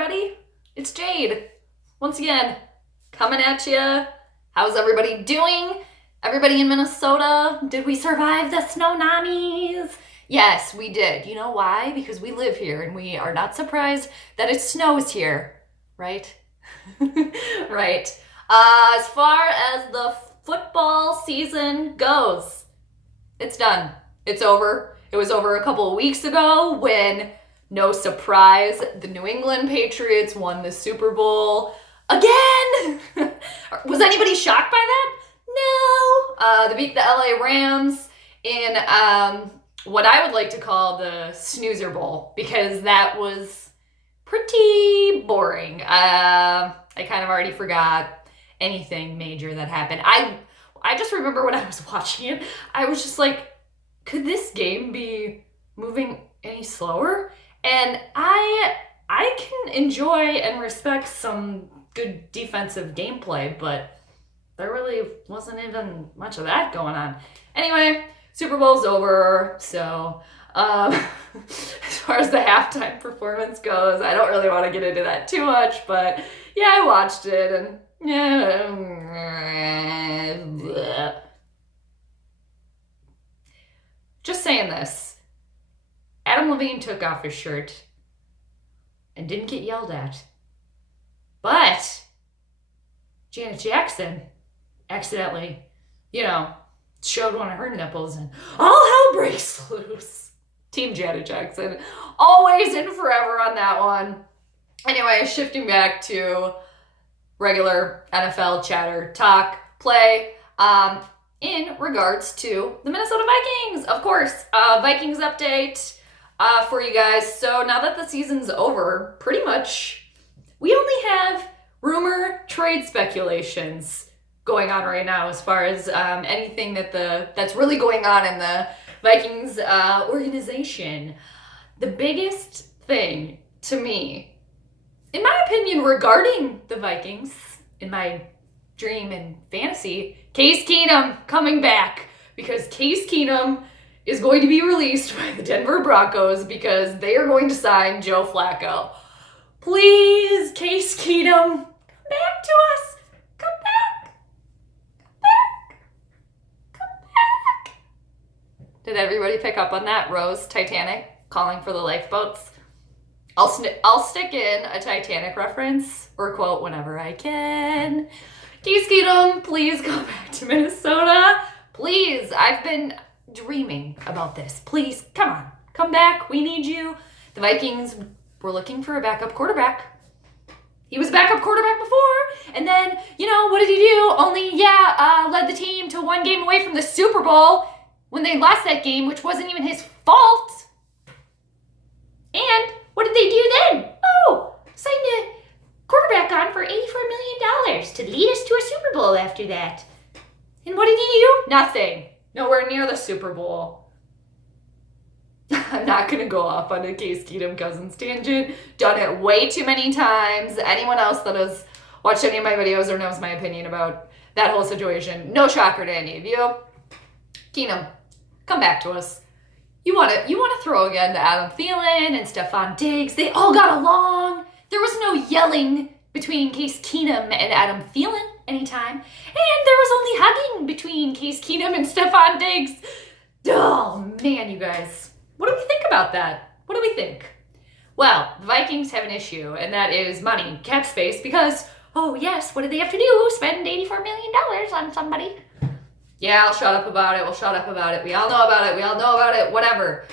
everybody. It's Jade. Once again, coming at you. How's everybody doing? Everybody in Minnesota, did we survive the snow-namis? Yes, we did. You know why? Because we live here and we are not surprised that it snows here, right? Right. As far as the football season goes, it's done. It's over. It was over a couple of weeks ago when, no surprise, the New England Patriots won the Super Bowl again. Was anybody shocked by that? No. They beat the LA Rams in what I would like to call the snoozerbowl because that was pretty boring. I kind of already forgot anything major that happened. I just remember when I was watching it, I was just like, could this game be moving any slower? And I can enjoy and respect some good defensive gameplay, but there really wasn't even much of that going on. Anyway, Super Bowl's over, so as far as the halftime performance goes, I don't really want to get into that too much, but yeah, I watched it, and just saying this. Adam Levine took off his shirt and didn't get yelled at. But Janet Jackson accidentally, showed one of her nipples and all hell breaks loose. Team Janet Jackson. Always and forever on that one. Anyway, shifting back to regular NFL chatter, talk, play. In regards to the Minnesota Vikings, of course, Vikings update for you guys. So now that the season's over, pretty much we only have rumor trade speculations going on right now as far as anything that's really going on in the Vikings organization. The biggest thing to me, in my opinion, regarding the Vikings, in my dream and fantasy, Case Keenum coming back, because Case Keenum is going to be released by the Denver Broncos because they are going to sign Joe Flacco. Please, Case Keenum, come back to us. Come back. Come back. Come back. Did everybody pick up on that? Rose, Titanic, calling for the lifeboats. I'll stick in a Titanic reference or quote whenever I can. Case Keenum, please come back to Minnesota. Please, I've been dreaming about this. Please, come on. Come back. We need you. The Vikings were looking for a backup quarterback. He was a backup quarterback before. And then, what did he do? Led the team to one game away from the Super Bowl when they lost that game, which wasn't even his fault. And what did they do then? Oh, signed a quarterback on for $84 million to lead us to a Super Bowl after that. And what did he do? Nothing. Nowhere near the Super Bowl. I'm not going to go off on a Case Keenum Cousins tangent. Done it way too many times. Anyone else that has watched any of my videos or knows my opinion about that whole situation, no shocker to any of you. Keenum, come back to us. You want to throw again to Adam Thielen and Stephon Diggs. They all got along. There was no yelling between Case Keenum and Adam Thielen anytime. And there was only hugging between Case Keenum and Stephon Diggs. Oh, man, you guys. What do we think about that? What do we think? Well, the Vikings have an issue, and that is money, cap space, because, oh, yes, what did they have to do? Spend $84 million on somebody. Yeah, I'll shut up about it. We'll shut up about it. We all know about it. We all know about it. Whatever.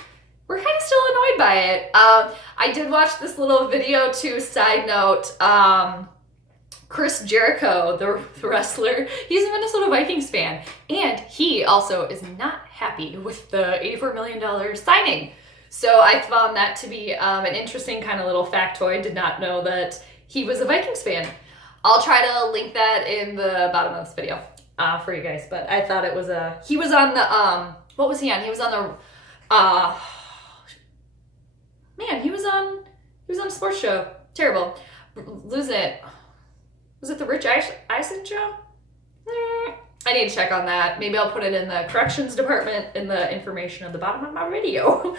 We're kind of still annoyed by it. I did watch this little video too, side note. Chris Jericho, the wrestler, he's a Minnesota Vikings fan. And he also is not happy with the $84 million signing. So I found that to be an interesting kind of little factoid. Did not know that he was a Vikings fan. I'll try to link that in the bottom of this video for you guys. But I thought it was he was on the, what was he on? He was on the, man, he was on a sports show. Terrible. Lose it. Was it the Rich Eisen show? I need to check on that. Maybe I'll put it in the corrections department in the information at the bottom of my video.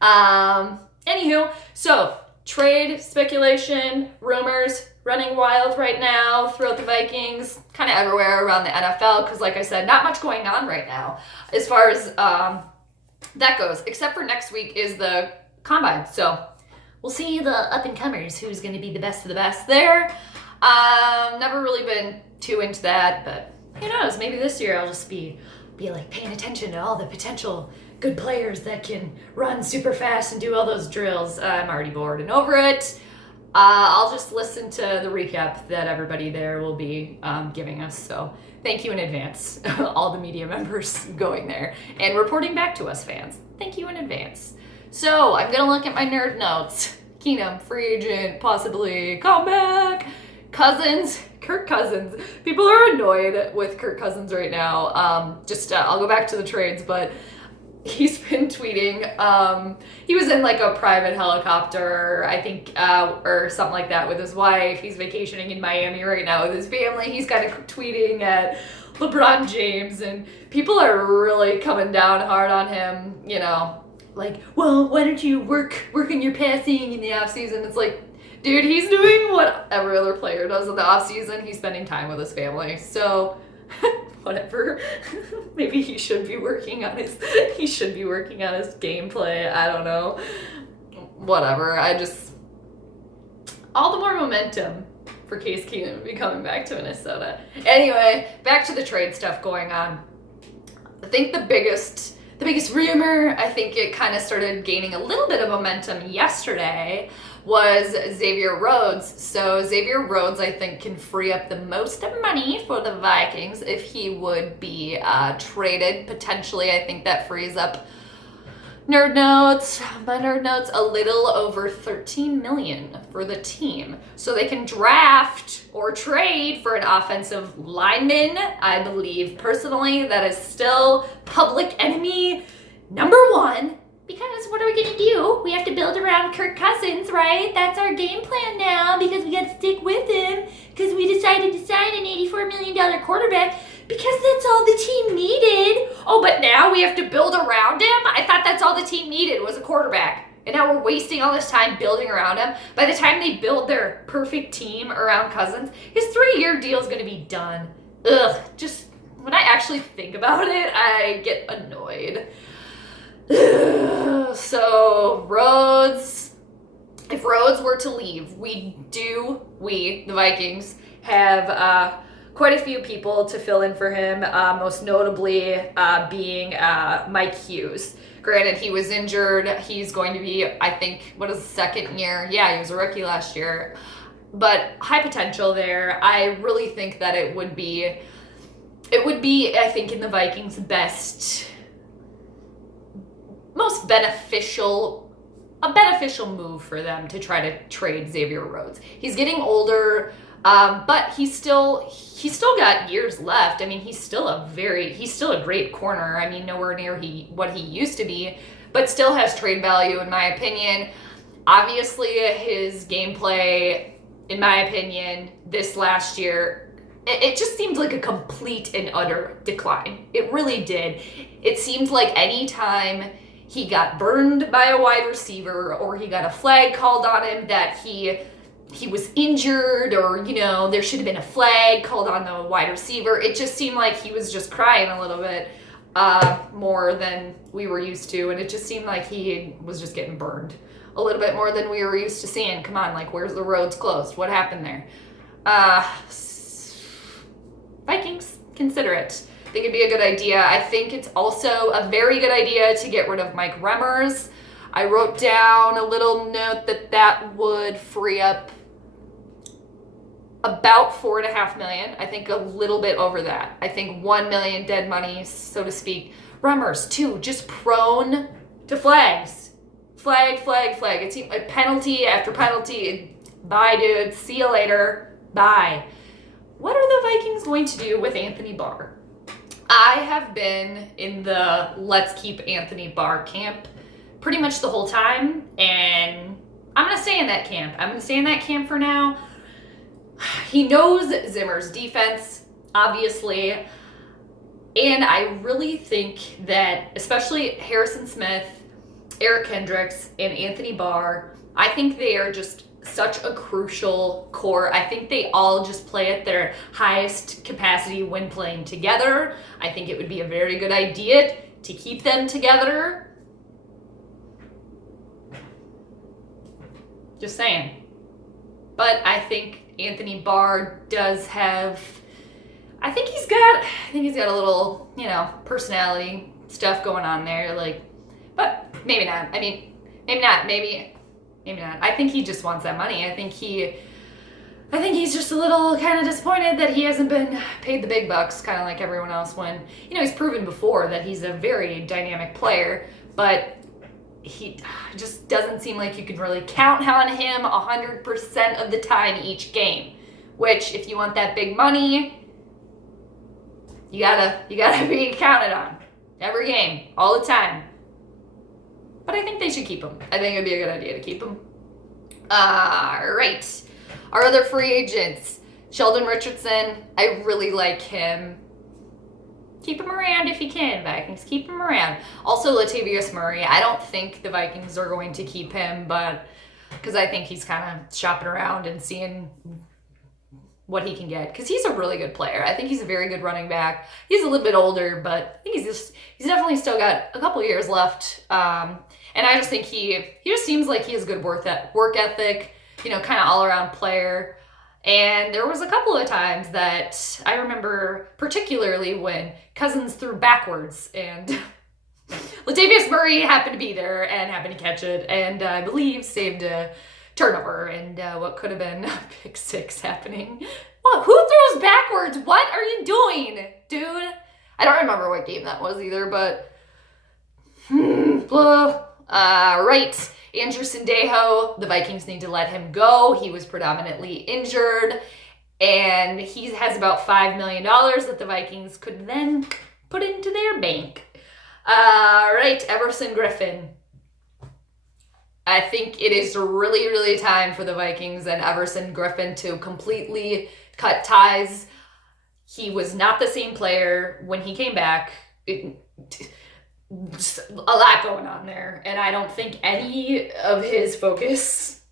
Anywho, so trade speculation, rumors running wild right now throughout the Vikings, kind of everywhere around the NFL, because like I said, not much going on right now as far as that goes, except for next week is the combine. So we'll see the up-and-comers, who's going to be the best of the best there. Never really been too into that, but who knows, maybe this year I'll just be like paying attention to all the potential good players that can run super fast and do all those drills. I'm already bored and over it. I'll just listen to the recap that everybody there will be giving us. So thank you in advance, all the media members going there and reporting back to us fans. Thank you in advance. So I'm going to look at my nerd notes. Keenum, free agent, possibly comeback. Cousins, Kirk Cousins. People are annoyed with Kirk Cousins right now. I'll go back to the trades, but he's been tweeting. He was in like a private helicopter, I think, or something like that with his wife. He's vacationing in Miami right now with his family. He's kind of tweeting at LeBron James, and people are really coming down hard on him, you know, like, well, why don't you work on your passing in the off season? It's like, dude, he's doing what every other player does in the off season. He's spending time with his family. So whatever. Maybe he should be working on his gameplay. I don't know. Whatever. All the more momentum for Case Keenum to be coming back to Minnesota. Anyway, back to the trade stuff going on. I think the biggest rumor, I think it kind of started gaining a little bit of momentum yesterday, was Xavier Rhodes. So Xavier Rhodes, I think, can free up the most money for the Vikings if he would be traded. Potentially, I think that frees up my nerd notes, a little over $13 million for the team. So they can draft or trade for an offensive lineman. I believe personally that is still public enemy number one. Because what are we going to do? We have to build around Kirk Cousins, right? That's our game plan now, because we got to stick with him, because we decided to sign an $84 million quarterback, because that's all the team needed. Oh, but now we have to build around him? I thought that's all the team needed was a quarterback. And now we're wasting all this time building around him. By the time they build their perfect team around Cousins, his 3-year deal is going to be done. Ugh, just when I actually think about it, I get annoyed. So Rhodes, if Rhodes were to leave, we, the Vikings, have quite a few people to fill in for him, most notably being Mike Hughes. Granted, he was injured. He's going to be, I think, second year? Yeah, he was a rookie last year. But high potential there. I really think that it would be, I think, in the Vikings' most beneficial move for them to try to trade Xavier Rhodes. He's getting older, but he's still got years left. I mean, he's still a great corner. I mean, nowhere near what he used to be, but still has trade value in my opinion. Obviously, his gameplay, in my opinion, this last year, it just seemed like a complete and utter decline. It really did. It seemed like any time he got burned by a wide receiver or he got a flag called on him that he was injured, or, you know, there should have been a flag called on the wide receiver. It just seemed like he was just crying a little bit more than we were used to, and it just seemed like he was just getting burned a little bit more than we were used to seeing. Come on, like, where's the roads closed? What happened there? Vikings, consider it. I think it'd be a good idea. I think it's also a very good idea to get rid of Mike Remmers. I wrote down a little note that would free up about $4.5 million. I think a little bit over that. I think $1 million dead money, so to speak. Remmers, too, just prone to flags. Flag. It seemed like penalty after penalty. Bye, dude. See you later. Bye. What are the Vikings going to do with Anthony Barr? I have been in the let's keep Anthony Barr camp pretty much the whole time, and I'm going to stay in that camp. For now. He knows Zimmer's defense, obviously, and I really think that especially Harrison Smith, Eric Kendricks, and Anthony Barr I think they are just such a crucial core. I think they all just play at their highest capacity when playing together. I think it would be a very good idea to keep them together. Just saying. But I think Anthony Barr does have, I think he's got a little, personality stuff going on there, but maybe not. I mean, maybe not, maybe not. I think he just wants that money. I think he's just a little kind of disappointed that he hasn't been paid the big bucks, kind of like everyone else, when, he's proven before that he's a very dynamic player, but he just doesn't seem like you can really count on him 100% of the time each game, which, if you want that big money, you gotta be counted on every game, all the time. But I think they should keep him. I think it'd be a good idea to keep him. Right. Our other free agents, Sheldon Richardson. I really like him. Keep him around if you can, Vikings. Keep him around. Also, Latavius Murray. I don't think the Vikings are going to keep him, but because I think he's kind of shopping around and seeing what he can get, because he's a really good player. I think he's a very good running back. He's a little bit older, but I think he's definitely still got a couple years left. And I just think he just seems like he has good work ethic, kind of all around player. And there was a couple of times that I remember, particularly when Cousins threw backwards and Latavius Murray happened to be there and happened to catch it, and I believe saved a turnover and what could have been a pick six happening. What? Who throws backwards? What are you doing, dude? I don't remember what game that was either, but right. Andrew Sendejo, the Vikings need to let him go. He was predominantly injured, and he has about $5 million that the Vikings could then put into their bank. Right, Everson Griffin. I think it is really, really time for the Vikings and Everson Griffin to completely cut ties. He was not the same player when he came back. Just a lot going on there, and I don't think any of his focus,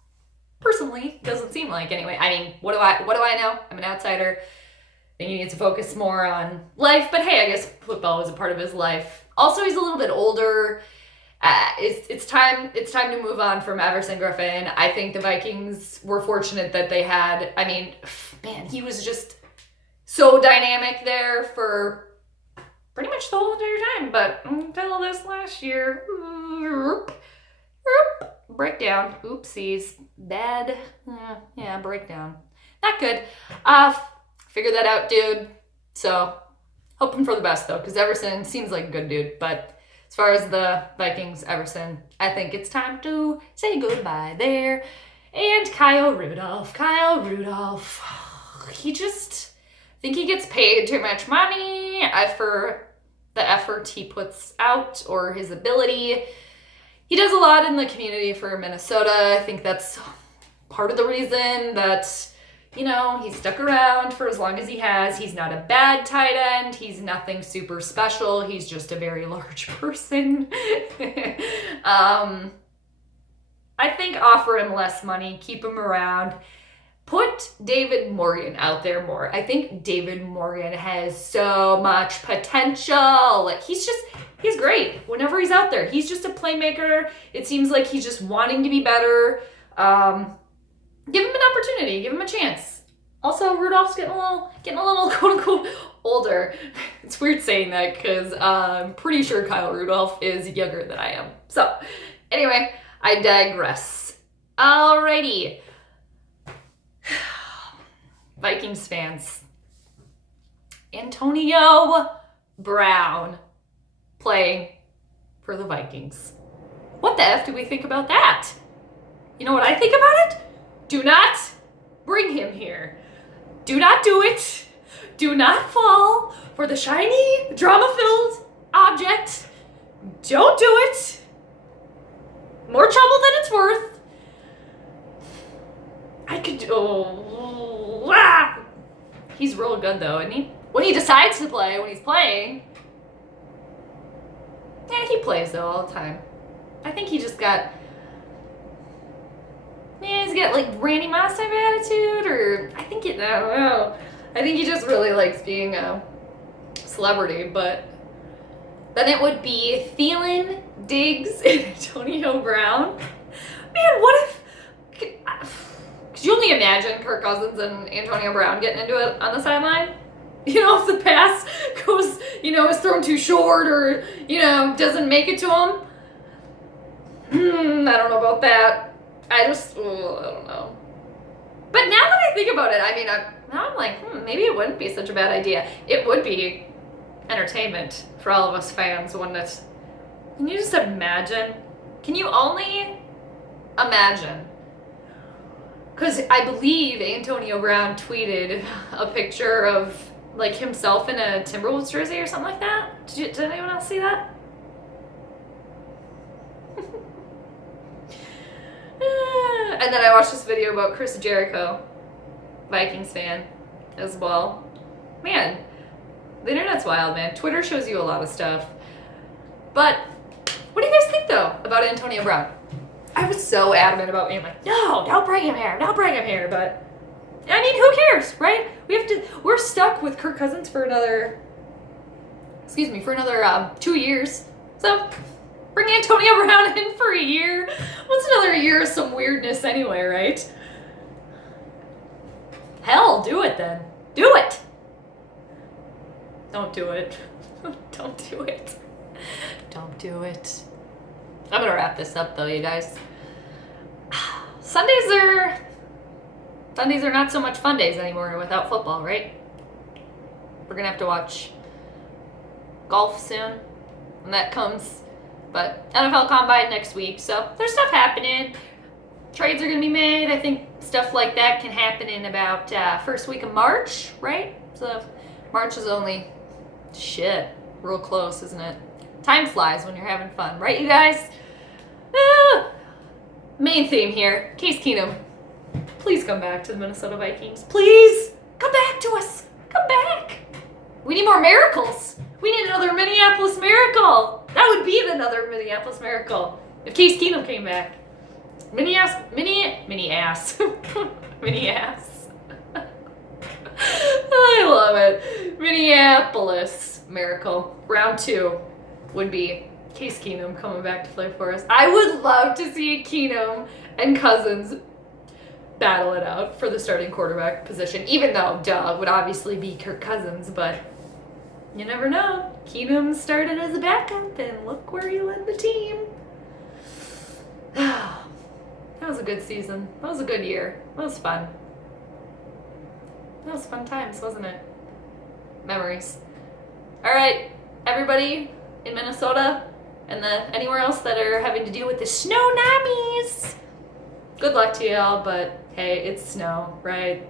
personally, doesn't seem like, anyway. I mean, what do I know? I'm an outsider. I think he needs to focus more on life, but hey, I guess football was a part of his life. Also, he's a little bit older. It's time to move on from Everson Griffin. I think the Vikings were fortunate that they had, he was just so dynamic there for pretty much the whole entire time, but until this last year, breakdown, oopsies, bad, breakdown, not good. Figure that out, dude. So, hoping for the best though, because Everson seems like a good dude, but as far as the Vikings, Everson, I think it's time to say goodbye there. And Kyle Rudolph, I think he gets paid too much money for the effort he puts out or his ability. He does a lot in the community for Minnesota. I think that's part of the reason that, he's stuck around for as long as he has. He's not a bad tight end. He's nothing super special. He's just a very large person. I think offer him less money, keep him around. Put David Morgan out there more. I think David Morgan has so much potential. He's great whenever he's out there. He's just a playmaker. It seems like he's just wanting to be better. Give him an opportunity. Give him a chance. Also, Rudolph's getting a little quote unquote older. It's weird saying that because I'm pretty sure Kyle Rudolph is younger than I am. So, anyway, I digress. Alrighty. Vikings fans. Antonio Brown playing for the Vikings. What the F do we think about that? You know what I think about it? Do not bring him here. Do not do it. Do not fall for the shiny, drama-filled object. Don't do it. More trouble than it's worth. He's real good though, isn't he? When he decides to play, when he's playing. Yeah, he plays though all the time. I think he just got got like Randy Moss type attitude, or I don't know. I think he just really likes being a celebrity, but then it would be Thielen, Diggs, and Antonio Brown. Man, what if... Could you only imagine Kirk Cousins and Antonio Brown getting into it on the sideline? You know, if the pass goes, is thrown too short or, doesn't make it to him. I don't know about that. I don't know. But now that I think about it, now I'm like, maybe it wouldn't be such a bad idea. It would be entertainment for all of us fans, wouldn't it? Can you just imagine? Can you only imagine? Because I believe Antonio Brown tweeted a picture of like himself in a Timberwolves jersey or something like that. Did anyone else see that? And then I watched this video about Chris Jericho, Vikings fan, as well. Man, the internet's wild, man. Twitter shows you a lot of stuff. But what do you guys think, though, about Antonio Brown? I was so adamant about being like, no, don't bring him here, but who cares, right? We're stuck with Kirk Cousins for another 2 years. So bring Antonio Brown in for a year. What's another year of some weirdness anyway, right? Hell, do it then. Do it. Don't do it. Don't do it. Don't do it. I'm gonna wrap this up though, you guys. Sundays are not so much fun days anymore without football, right? We're gonna have to watch golf soon when that comes. But NFL Combine next week, so there's stuff happening. Trades are gonna be made. I think stuff like that can happen in about first week of March, right? So March is only real close, isn't it? Time flies when you're having fun, right, you guys? Main theme here, Case Keenum. Please come back to the Minnesota Vikings. Please come back to us. Come back. We need more miracles. We need another Minneapolis miracle. That would be another Minneapolis miracle if Case Keenum came back. Mini ass. I love it. Minneapolis miracle. Round 2 would be Case Keenum coming back to play for us. I would love to see Keenum and Cousins battle it out for the starting quarterback position, even though would obviously be Kirk Cousins, but you never know. Keenum started as a backup, and look where he led the team. That was a good season. That was a good year. That was fun. That was fun times, wasn't it? Memories. All right, everybody in Minnesota and anywhere else that are having to deal with the snow namies. Good luck to y'all, but hey, it's snow, right?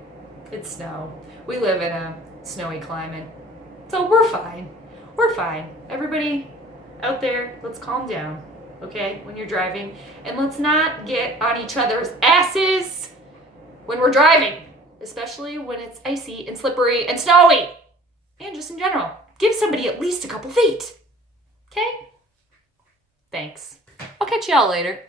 It's snow. We live in a snowy climate. So we're fine. We're fine. Everybody out there, let's calm down, okay, when you're driving. And let's not get on each other's asses when we're driving, especially when it's icy and slippery and snowy. And just in general. Give somebody at least a couple feet. Okay? Thanks. I'll catch y'all later.